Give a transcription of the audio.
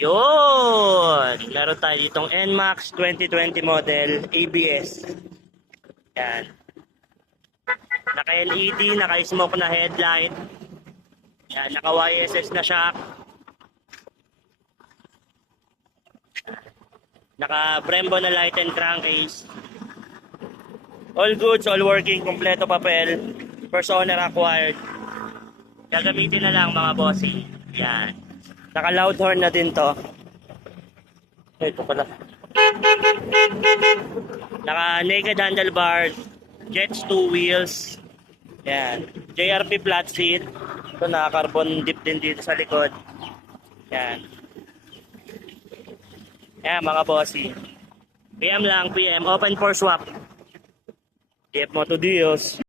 Yun! Meron tayo ditong NMAX 2020 model ABS. Yan. Naka-LED, naka-smoke na headlight. Yan, naka-YSS na shock. Naka-Brembo na light and crankcase. All goods, all working, kompleto papel. First owner acquired. Gagamitin na lang mga bossing. Yan. Naka-loud horn na din to. Ito pala. Naka-naked handlebars. Jets 2 wheels. Yan. JRP flat seat. Ito naka-carbon dip din dito sa likod. Yan. Yan mga bossing. PM lang, PM. Open for swap. DF Moto Dios.